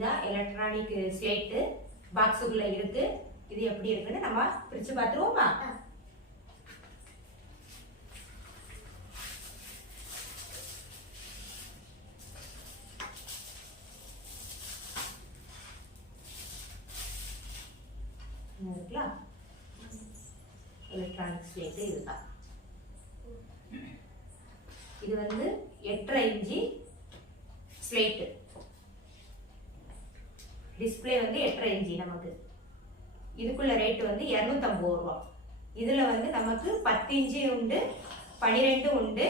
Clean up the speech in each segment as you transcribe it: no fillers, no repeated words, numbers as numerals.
இதான் electronic slate பாக்ஸுக்குள்ள இருக்கு. இது எப்படி இருக்குன்னு நம்ம பிரிச்சு பார்த்துருவோமா? இருக்கலாம். எலக்ட்ரானிக் ஸ்லேட் இதுதான். இது வந்து 8.5 இன்ச் ஸ்லேட். டிஸ்ப்ளே வந்து 8.5 இன்ச். நமக்கு இதுக்குள்ள ரேட் வந்து 250 ரூபாய். இதுல வந்து நமக்கு 10 இன்ச் உண்டு, 12 உண்டு,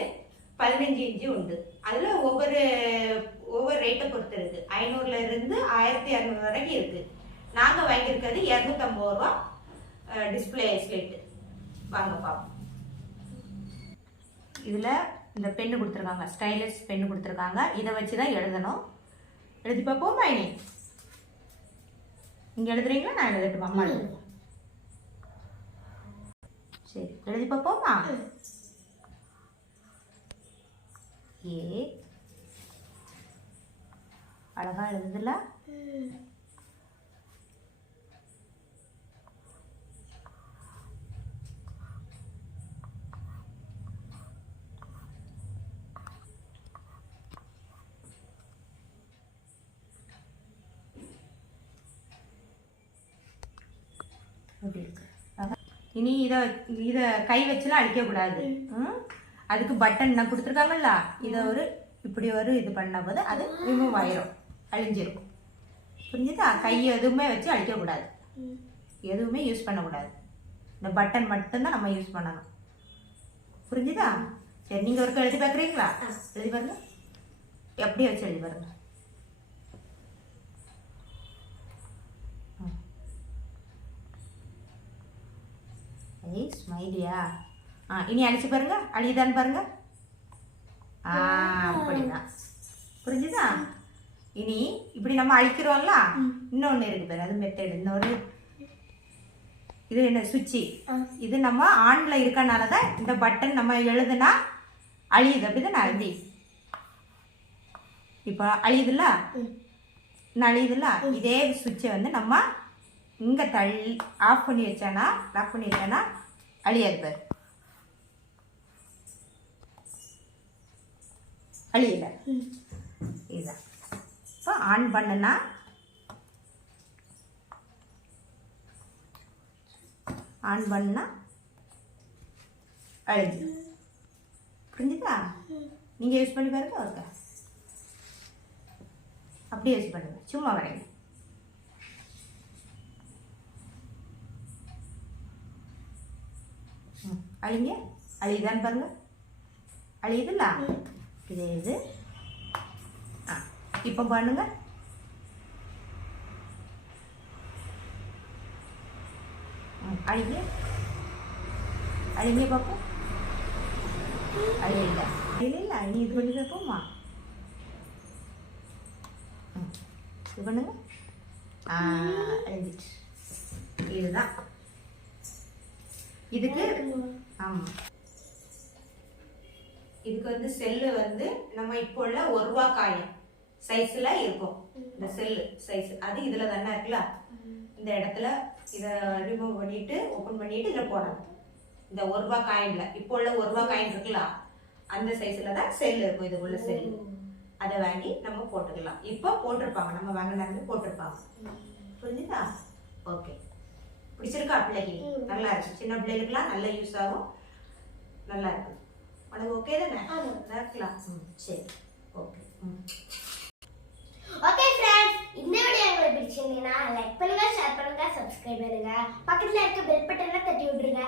15 இன்ச் உண்டு. அதுல ஒவ்வொரு ரேட்டை பொறுத்து இருக்கு. 500ல இருந்து 1200 வரைக்கும் இருக்கு. நாங்க வாங்கியிருக்கிறது 250 ரூபாய் டிஸ்ப்ளே ஸ்லேட். வாங்க பாப்போம். இதுல இந்த பென்னு கொடுத்துருக்காங்க, ஸ்டைலஸ் பென்னு கொடுத்துருக்காங்க. இதை வச்சுதான் எழுதணும். எழுதி பார்ப்போமா? நீங்க எழுதுறீங்களா? நான் எழுதட்டுமா? அம்மா எழுதுவோம். சரி, எழுதி பார்ப்போமா? ஏ அழகா எழுதுதுல. இனி இதை கை வச்சுலாம் அடிக்கக்கூடாது. அதுக்கு பட்டன் நான் கொடுத்துருக்காங்கல்ல, இதை இப்படி இது பண்ண போது அது ரிமூவ் ஆயிரும், அழிஞ்சிரும். புரிஞ்சுதா? கை எதுவுமே வச்சு அடிக்கக்கூடாது, எதுவுமே யூஸ் பண்ணக்கூடாது. இந்த பட்டன் மட்டும்தான் நம்ம யூஸ் பண்ணணும். புரிஞ்சுதா? சரி, நீங்கள் ஒருக்க எழுதி பார்க்குறீங்களா? எழுதி பாருங்க. அப்படியே வச்சு எழுதி பாருங்க. ஸ்மைலியா? இனி அடிச்சு பாருங்க. அழியுதான்னு பாருங்க. அப்படிதான். புரிஞ்சுதா? இனி இப்படி நம்ம அழிக்கிறோம்ல, இன்னொன்னு இருக்கு பாரு, அது மெத்தட். இன்னொரு இது என்ன சுவிட்சு. இது நம்ம ஆன்ல இருக்கனாலதான் இந்த பட்டன் நம்ம எழுதுனா அழியுது. அப்படிதான் அழுதி. இப்போ அழியுதுல்ல, அழியுதுல்ல. இதே சுவிட்சை வந்து நம்ம இங்க தள்ளி ஆஃப் பண்ணி வச்சானா அழியாது பாரு. அழியல. இதுதான். இப்போ ஆன் பண்ணனா அழிஞ்சு. புரிஞ்சுதா? நீங்க யூஸ் பண்ணி பாருங்க. ஒருக்கா அப்படியே யூஸ் பண்ணுங்க. சும்மா வரைங்க. அழிங்க. அழியுதான்னு பாருங்க. அழியுதுல்ல. இதே இது. இப்போ பண்ணுங்க. அழிங்க. அழிங்க பார்ப்போம். அழியல. இல்லை, நீ இது பண்ணி பார்ப்போம்மா. இது பண்ணுங்க. அழிஞ்சிட்டு. இதுதான் இதுக்கு. ஆமா, இதுக்கு வந்து செல்லு வந்து நம்ம இப்போ உள்ள 1 ரூபாய் காயின் சைஸ்ல இருக்கும். இந்த செல்லு சைஸ் அது இதுல தானே இருக்குல்ல. இந்த இடத்துல இதை ரிமூவ் பண்ணிட்டு ஓபன் பண்ணிட்டு இதில் போடணும். இந்த 1 ரூபாய் காயின்ல இப்போ உள்ள 1 ரூபாய் காயின் இருக்குல்ல, அந்த சைஸ்ல தான் செல் இருக்கும். இது உள்ள செல்லு. அதை வாங்கி நம்ம போட்டுக்கலாம். இப்போ போட்டிருப்பாங்க, நம்ம வாங்கினாங்க போட்டிருப்பாங்க. புரிஞ்சுதா? ஓகே. பிடிச்சிருக்கா பிள்ளைக்கு? நல்லா இருக்கு. சின்ன பிள்ளைகளுக்குலாம் நல்லா யூஸ் ஆகும். நல்லா இருக்கு. உனக்கு ஓகே தானே? இருக்கலாம். சரி, ஓகே. ஓகே फ्रेंड्स, இந்த வீடியோ உங்களுக்கு பிடிச்சிருந்தா லைக் பண்ணுங்க, ஷேர் பண்ணுங்க, சப்ஸ்கிரைப் பண்ணுங்க. பக்கத்துல இருக்க பெல் பட்டனை தட்டி விட்டுருங்க.